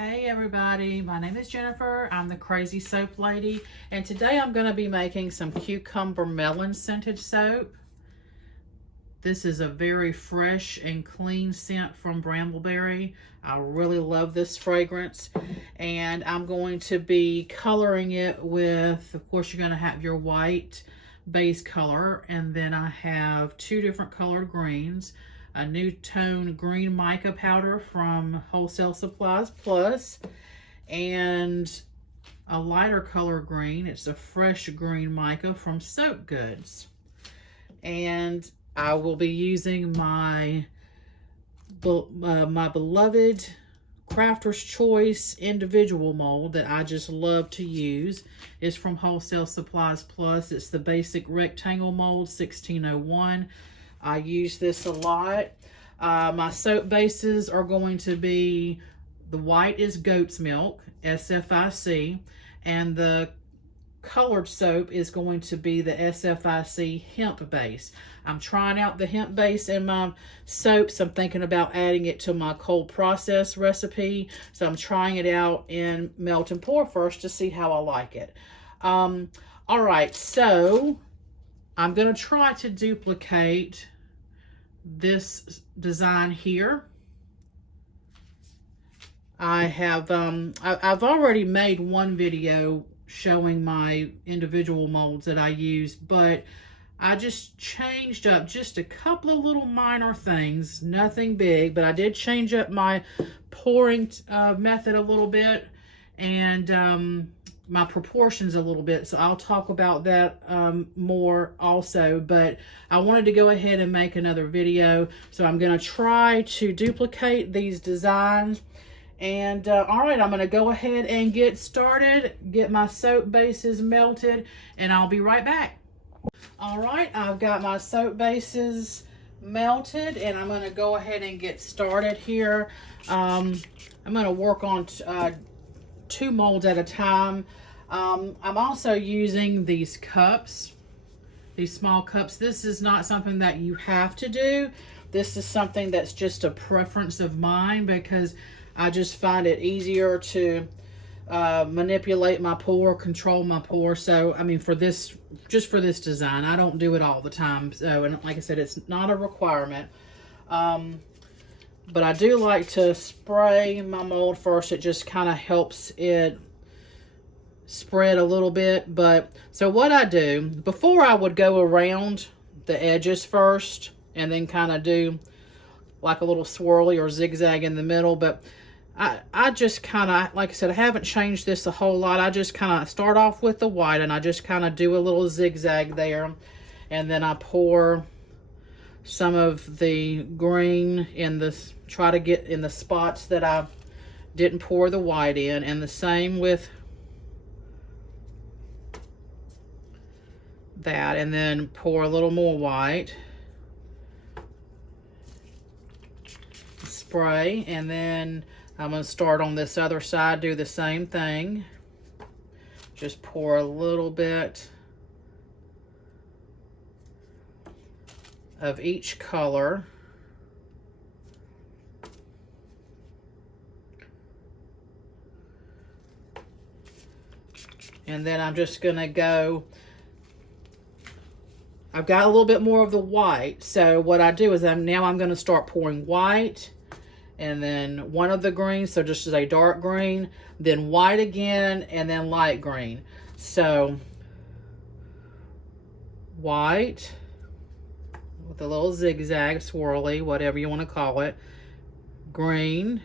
Hey everybody, my name is Jennifer. I'm the Crazy Soap Lady, and today I'm going to be making some Cucumber Melon scented soap. This is a very fresh and clean scent from Brambleberry. I really love this fragrance, and I'm going to be coloring it with, of course, you're going to have your white base color, and then I have two different colored greens. A new tone green mica powder from Wholesale Supplies Plus, and a lighter color green. It's a fresh green mica from Soap Goods. And I will be using my beloved Crafter's Choice individual mold that I just love to use. It's from Wholesale Supplies Plus. It's the basic rectangle mold 1601. I use this a lot. My soap bases are going to be, the white is goat's milk, SFIC, and the colored soap is going to be the SFIC hemp base. I'm trying out the hemp base in my soaps. I'm thinking about adding it to my cold process recipe. So I'm trying it out in melt and pour first to see how I like it. All right, so I'm going to try to duplicate this design here. I have I've already made one video showing my individual molds that I use, but I just changed up just a couple of little minor things, nothing big, but I did change up my pouring method a little bit, and my proportions a little bit, so I'll talk about that more also. But I wanted to go ahead and make another video, so I'm going to try to duplicate these designs. And all right, I'm going to go ahead and get started, get my soap bases melted, and I'll be right back. All right, I've got my soap bases melted, and I'm going to go ahead and get started here. I'm going to work on two molds at a time. I'm also using these cups, these small cups. This is not something that you have to do. This is something that's just a preference of mine, because I just find it easier to manipulate my pour, control my pour. So, I mean, for this, just for this design, I don't do it all the time. So, and like I said, it's not a requirement. But I do like to spray my mold first. It just kind of helps it spread a little bit. But so what I do, before I would go around the edges first and then kind of do like a little swirly or zigzag in the middle. But I just kind of, like I said, I haven't changed this a whole lot. I just kind of start off with the white, and I just kind of do a little zigzag there, and then I pour some of the green in this, try to get in the spots that I didn't pour the white in, and the same with that, and then pour a little more white, spray, and then I'm going to start on this other side, do the same thing, just pour a little bit of each color. And then I'm just going to go, I've got a little bit more of the white. So what I do is now I'm going to start pouring white, and then one of the greens, so just as a dark green, then white again, and then light green. So white with a little zigzag, swirly, whatever you want to call it. Green,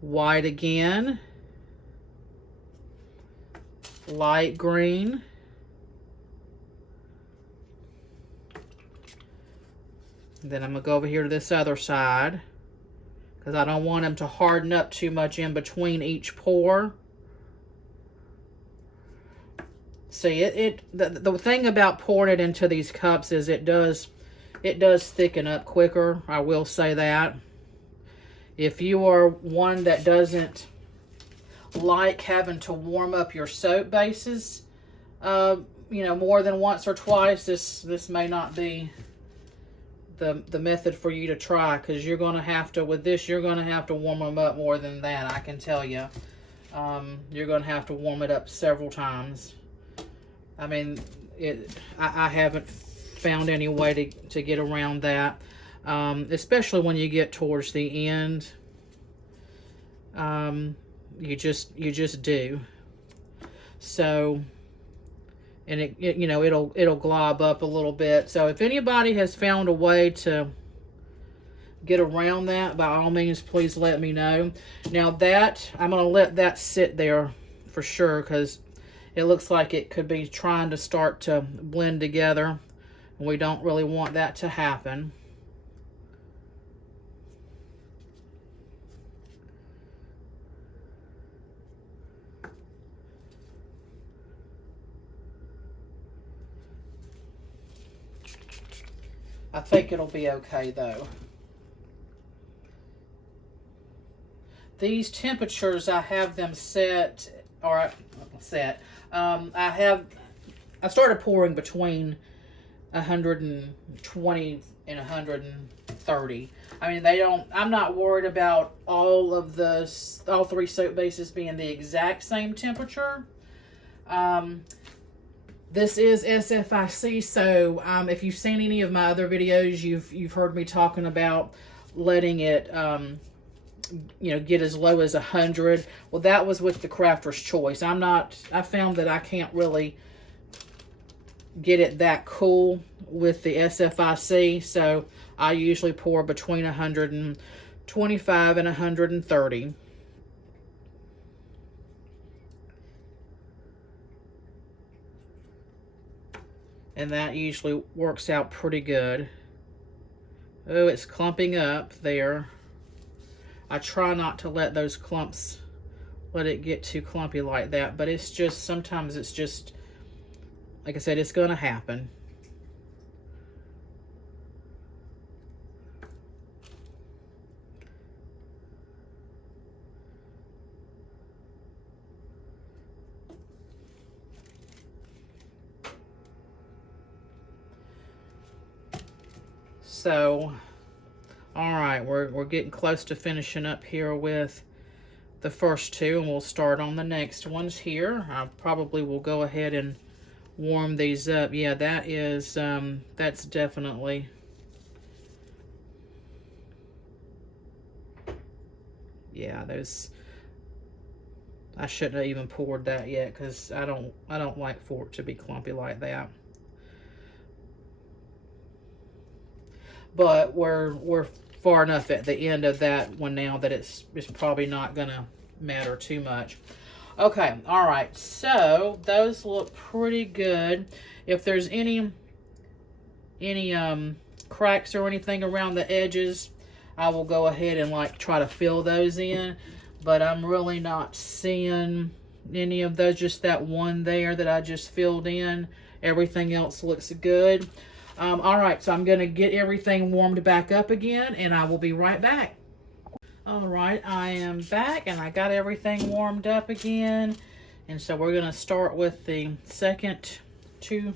white again, light green, then I'm going to go over here to this other side, because I don't want them to harden up too much in between each pour. See, the thing about pouring it into these cups is it does thicken up quicker. I will say that. If you are one that doesn't like having to warm up your soap bases, you know, more than once or twice, this may not be the method for you to try, because you're going to have to, with this, you're going to have to warm them up more than that, I can tell you. You're going to have to warm it up several times. I mean, I haven't found any way to get around that, especially when you get towards the end. You just do. So, and it you know, it'll glob up a little bit. So if anybody has found a way to get around that, by all means, please let me know. Now that, I'm going to let that sit there for sure, because it looks like it could be trying to start to blend together, and we don't really want that to happen. I think it'll be okay though. These temperatures, I have them set, or set. I started pouring between 120 and 130. I mean, I'm not worried about all three soap bases being the exact same temperature. This is SFIC, so if you've seen any of my other videos, you've heard me talking about letting it get as low as 100. Well, that was with the Crafter's Choice. I found that I can't really get it that cool with the SFIC, so I usually pour between 125 and 130. And that usually works out pretty good. Oh, it's clumping up there. I try not to let those clumps, let it get too clumpy like that, but it's just, sometimes it's just, like I said, it's going to happen. So, all right, we're getting close to finishing up here with the first two, and we'll start on the next ones here. I probably will go ahead and warm these up. Yeah, that is, that's definitely, yeah, those, I shouldn't have even poured that yet, because I don't like for it to be clumpy like that. But we're far enough at the end of that one now that it's probably not gonna matter too much. Okay, all right, so those look pretty good. If there's any cracks or anything around the edges, I will go ahead and like try to fill those in, but I'm really not seeing any of those, just that one there that I just filled in. Everything else looks good. All right, so I'm going to get everything warmed back up again, and I will be right back. All right, I am back, and I got everything warmed up again. And so we're going to start with the second two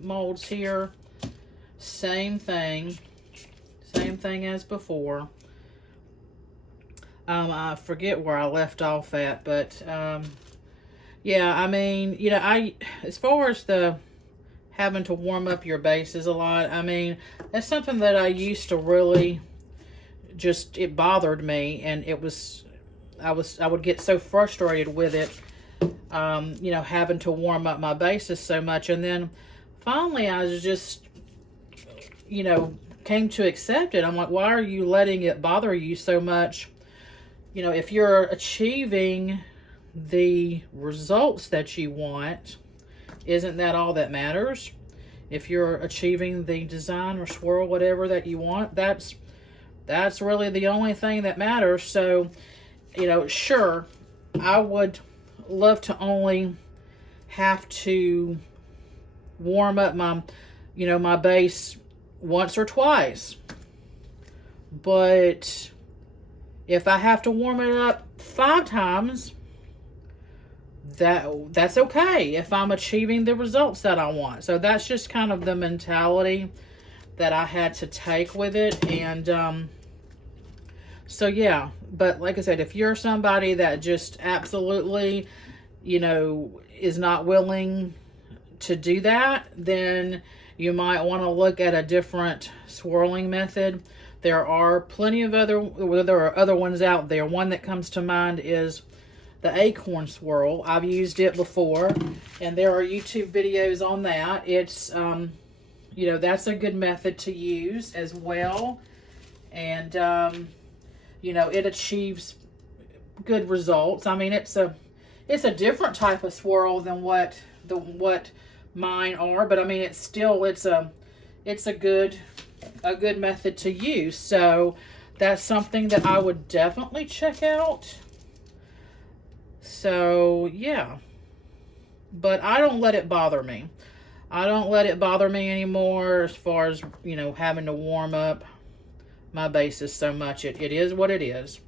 molds here. Same thing as before. I forget where I left off at, but yeah, I mean, you know, as far as the having to warm up your bases a lot, I mean, that's something that I used to really just, it bothered me, and I would get so frustrated with it, you know, having to warm up my bases so much. And then finally I was just, you know, came to accept it. I'm like, why are you letting it bother you so much? You know, if you're achieving the results that you want, isn't that all that matters? If you're achieving the design or swirl, whatever that you want, that's really the only thing that matters. So, you know, sure, I would love to only have to warm up my, you know, my base once or twice. But if I have to warm it up 5 times, that's okay if I'm achieving the results that I want. So that's just kind of the mentality that I had to take with it. And so yeah, but like I said, if you're somebody that just absolutely, you know, is not willing to do that, then you might want to look at a different swirling method. There are plenty of there are other ones out there. One that comes to mind is the acorn swirl. I've used it before, and there are YouTube videos on that. It's, you know, that's a good method to use as well. And, you know, it achieves good results. I mean, it's a different type of swirl than what mine are, but I mean, it's still, it's a good method to use. So that's something that I would definitely check out. So yeah, but I don't let it bother me. I don't let it bother me anymore as far as, you know, having to warm up my bases so much. It is what it is.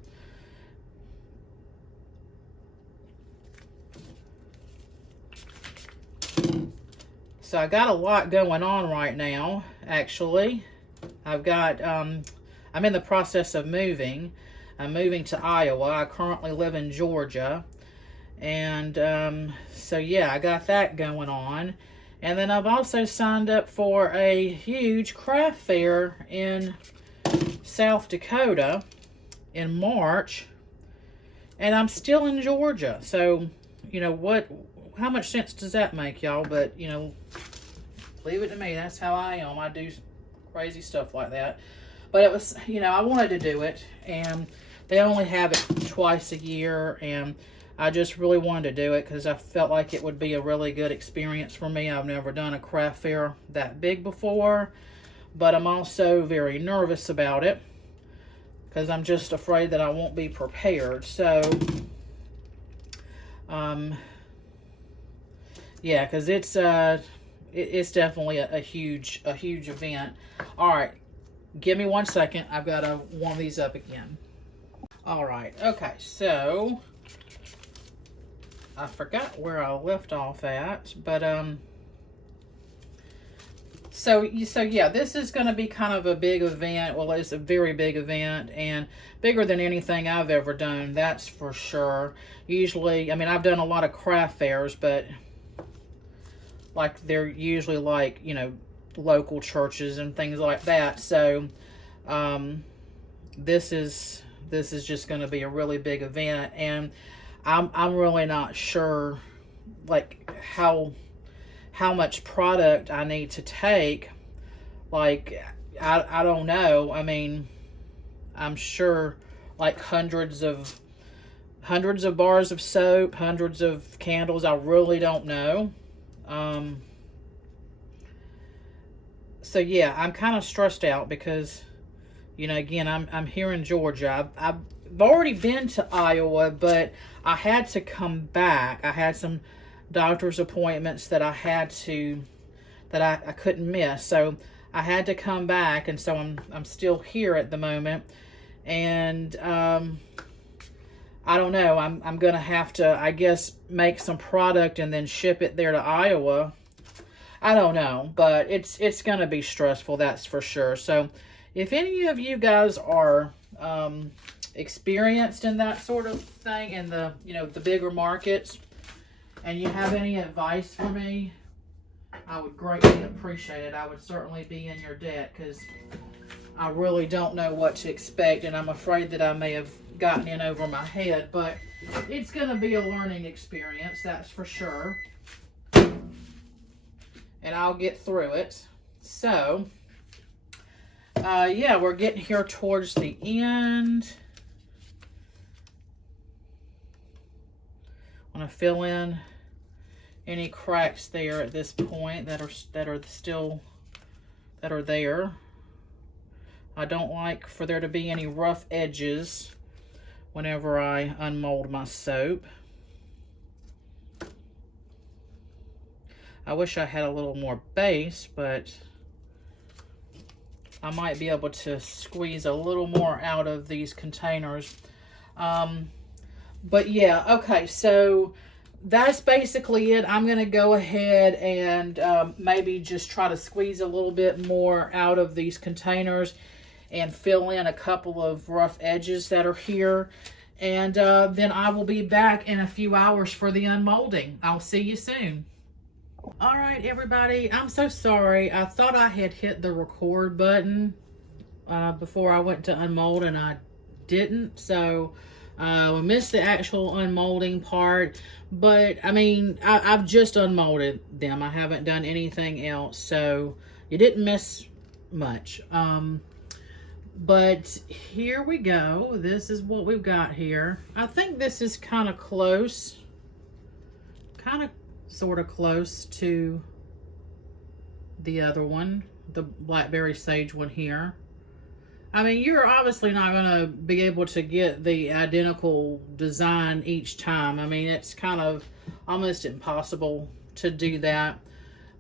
So I got a lot going on right now, actually. I've got, I'm in the process of moving. I'm moving to Iowa. I currently live in Georgia. And so yeah, I got that going on. And then I've also signed up for a huge craft fair in South Dakota in March. And I'm still in Georgia. So, you know, how much sense does that make, y'all? But, you know, leave it to me. That's how I am. I do crazy stuff like that. But it was, you know, I wanted to do it. And they only have it twice a year. And I just really wanted to do it because I felt like it would be a really good experience for me. I've never done a craft fair that big before. But I'm also very nervous about it because I'm just afraid that I won't be prepared. So, yeah, because it's definitely a huge event. All right, give me 1 second. I've got to warm these up again. All right, okay, so I forgot where I left off at, but so yeah, this is going to be kind of a big event. Well, it's a very big event and bigger than anything I've ever done, that's for sure. Usually, I mean, I've done a lot of craft fairs, but like they're usually like, you know, local churches and things like that. So this is just going to be a really big event, and I'm really not sure like how much product I need to take. Like I don't know. I mean, I'm sure like hundreds of bars of soap, hundreds of candles. I really don't know. So yeah, I'm kind of stressed out because, you know, again, I'm here in Georgia. I've already been to Iowa, but I had to come back. I had some doctor's appointments that I couldn't miss. So I had to come back, and so I'm still here at the moment. And I don't know. I'm gonna have to, I guess, make some product and then ship it there to Iowa. I don't know, but it's gonna be stressful, that's for sure. So if any of you guys are experienced in that sort of thing, in the, you know, the bigger markets, and you have any advice for me, I would greatly appreciate it. I would certainly be in your debt because I really don't know what to expect, and I'm afraid that I may have gotten in over my head, but it's going to be a learning experience, that's for sure. And I'll get through it. So, yeah, we're getting here towards the end. I'm going to fill in any cracks there at this point that are there. I don't like for there to be any rough edges whenever I unmold my soap. I wish I had a little more base, but I might be able to squeeze a little more out of these containers. But yeah, okay, so that's basically it. I'm going to go ahead and maybe just try to squeeze a little bit more out of these containers and fill in a couple of rough edges that are here. And then I will be back in a few hours for the unmolding. I'll see you soon. All right, everybody. I'm so sorry. I thought I had hit the record button before I went to unmold, and I didn't. So we missed the actual unmolding part. But, I mean, I've just unmolded them. I haven't done anything else. So you didn't miss much. But here we go. This is what we've got here. I think this is kind of close. Sort of close to the other one. The blackberry sage one here. I mean, you're obviously not going to be able to get the identical design each time. I mean, it's kind of almost impossible to do that.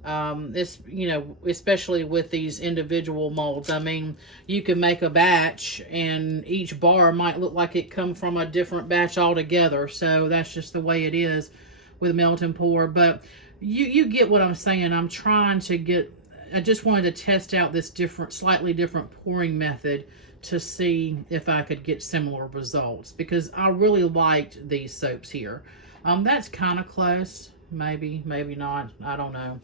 It's, you know, especially with these individual molds. I mean, you can make a batch and each bar might look like it come from a different batch altogether. So that's just the way it is with melt and pour. But you get what I'm saying. I'm trying to get, I just wanted to test out this slightly different pouring method to see if I could get similar results, because I really liked these soaps here. That's kind of close. Maybe not. I don't know.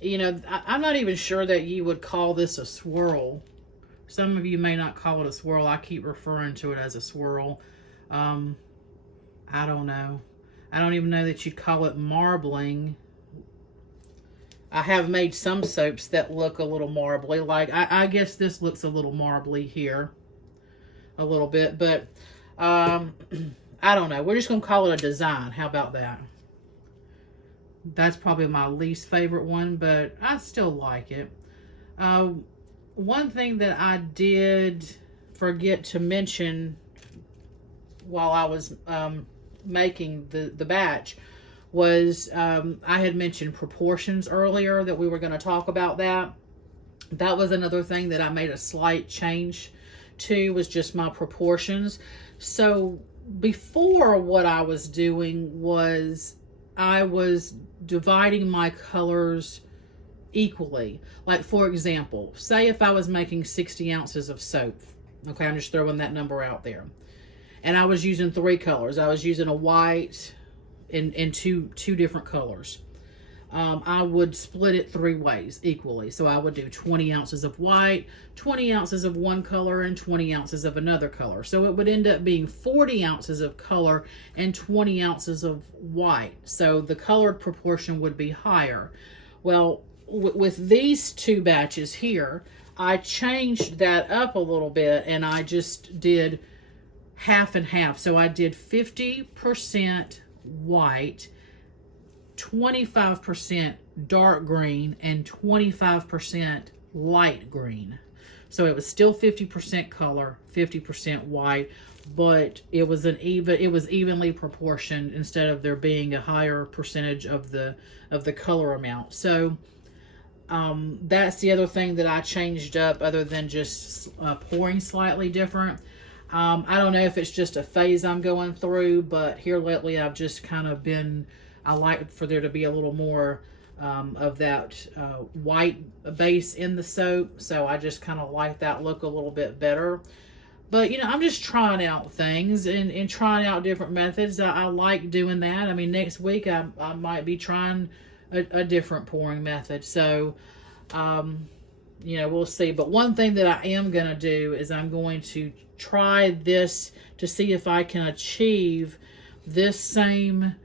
You know, I'm not even sure that you would call this a swirl. Some of you may not call it a swirl. I keep referring to it as a swirl. I don't know. I don't even know that you'd call it marbling. I have made some soaps that look a little marbly. Like, I guess this looks a little marbly here. A little bit. But, I don't know. We're just going to call it a design. How about that? That's probably my least favorite one, but I still like it. One thing that I did forget to mention while I was making the batch was I had mentioned proportions earlier, that we were going to talk about that. That was another thing that I made a slight change to, was just my proportions. So before, what I was doing was I was dividing my colors equally. Like, for example, say if I was making 60 ounces of soap. Okay, I'm just throwing that number out there. And I was using 3 colors. I was using a white in two different colors. I would split it 3 ways equally. So I would do 20 ounces of white, 20 ounces of one color, and 20 ounces of another color. So it would end up being 40 ounces of color and 20 ounces of white. So the colored proportion would be higher. Well, with these 2 batches here, I changed that up a little bit, and I just did half and half. So I did 50% white, 25% dark green, and 25% light green. So it was still 50% color, 50% white, but it was evenly proportioned instead of there being a higher percentage of the color amount. So that's the other thing that I changed up, other than just pouring slightly different. I don't know if it's just a phase I'm going through, but here lately I've just kind of been, I like for there to be a little more of that white base in the soap. So I just kind of like that look a little bit better. But, you know, I'm just trying out things and trying out different methods. I like doing that. I mean, next week I might be trying a different pouring method. So, you know, we'll see. But one thing that I am going to do is I'm going to try this to see if I can achieve this same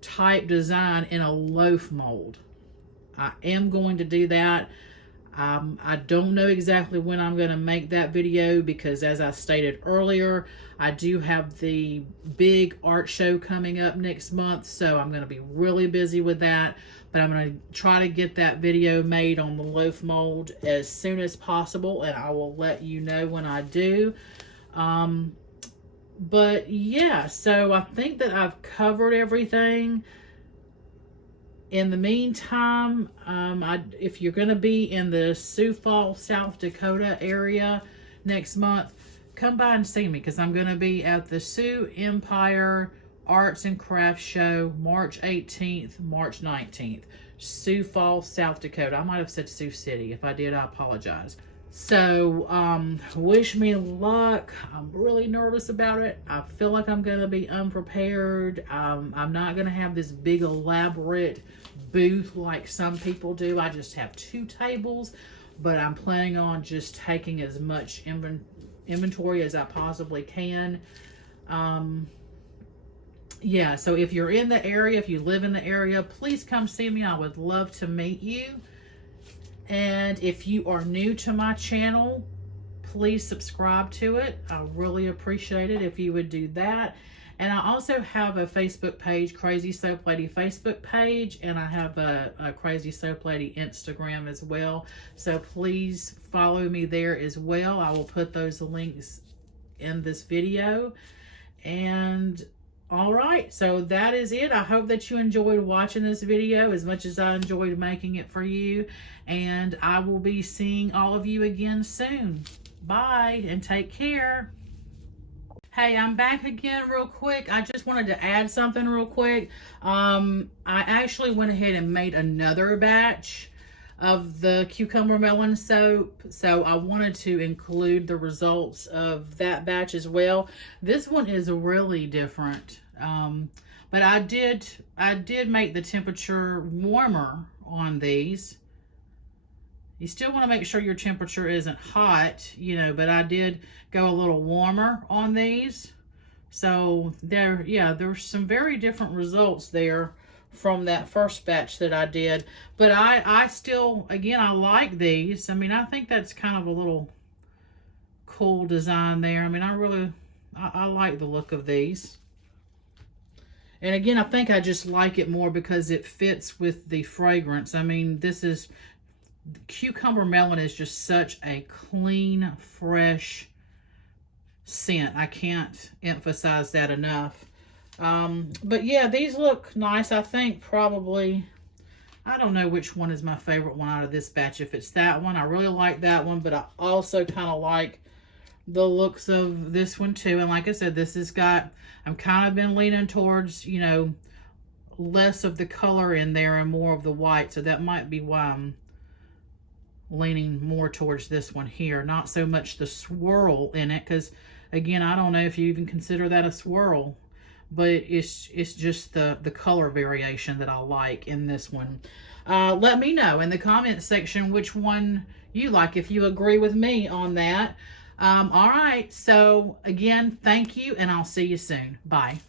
type design in a loaf mold. I am going to do that. I don't know exactly when I'm going to make that video, because as I stated earlier, I do have the big art show coming up next month, so I'm going to be really busy with that. But I'm going to try to get that video made on the loaf mold as soon as possible, and I will let you know when I do. But yeah, so I think that I've covered everything. In the meantime, if you're going to be in the Sioux Falls, South Dakota area next month, come by and see me, because I'm going to be at the Sioux Empire Arts and Crafts Show, March 18th, March 19th. Sioux Falls, South Dakota. I might have said Sioux City. If I did, I apologize. So, wish me luck. I'm really nervous about it. I feel like I'm going to be unprepared. I'm not going to have this big elaborate booth like some people do. I just have 2 tables, but I'm planning on just taking as much inventory as I possibly can. Yeah, so if you're in the area, if you live in the area, please come see me. I would love to meet you. And if you are new to my channel, please subscribe to it. I really appreciate it if you would do that. And I also have a Facebook page, Crazy Soap Lady Facebook page, and I have a Crazy Soap Lady Instagram as well. So please follow me there as well. I will put those links in this video. And all right, so that is it. I hope that you enjoyed watching this video as much as I enjoyed making it for you. And I will be seeing all of you again soon. Bye, and take care. Hey, I'm back again real quick. I just wanted to add something real quick. I actually went ahead and made another batch of the Cucumber Melon soap. So I wanted to include the results of that batch as well. This one is really different. But I did make the temperature warmer on these. You still want to make sure your temperature isn't hot, you know, but I did go a little warmer on these. So there's some very different results there from that first batch that I did. But I still, again, I like these. I mean, I think that's kind of a little cool design there. I mean, I like the look of these. And again, I think I just like it more because it fits with the fragrance. I mean, Cucumber Melon is just such a clean, fresh scent. I can't emphasize that enough. But yeah, these look nice. I think probably, I don't know which one is my favorite one out of this batch. If it's that one, I really like that one, but I also kind of like the looks of this one too. And like I said, this has got, I'm kind of been leaning towards, you know, less of the color in there and more of the white. So that might be why I'm leaning more towards this one here. Not so much the swirl in it, because again, I don't know if you even consider that a swirl. But it's just the color variation that I like in this one. Let me know in the comment section which one you like, if you agree with me on that. All right, so again, thank you, and I'll see you soon. Bye.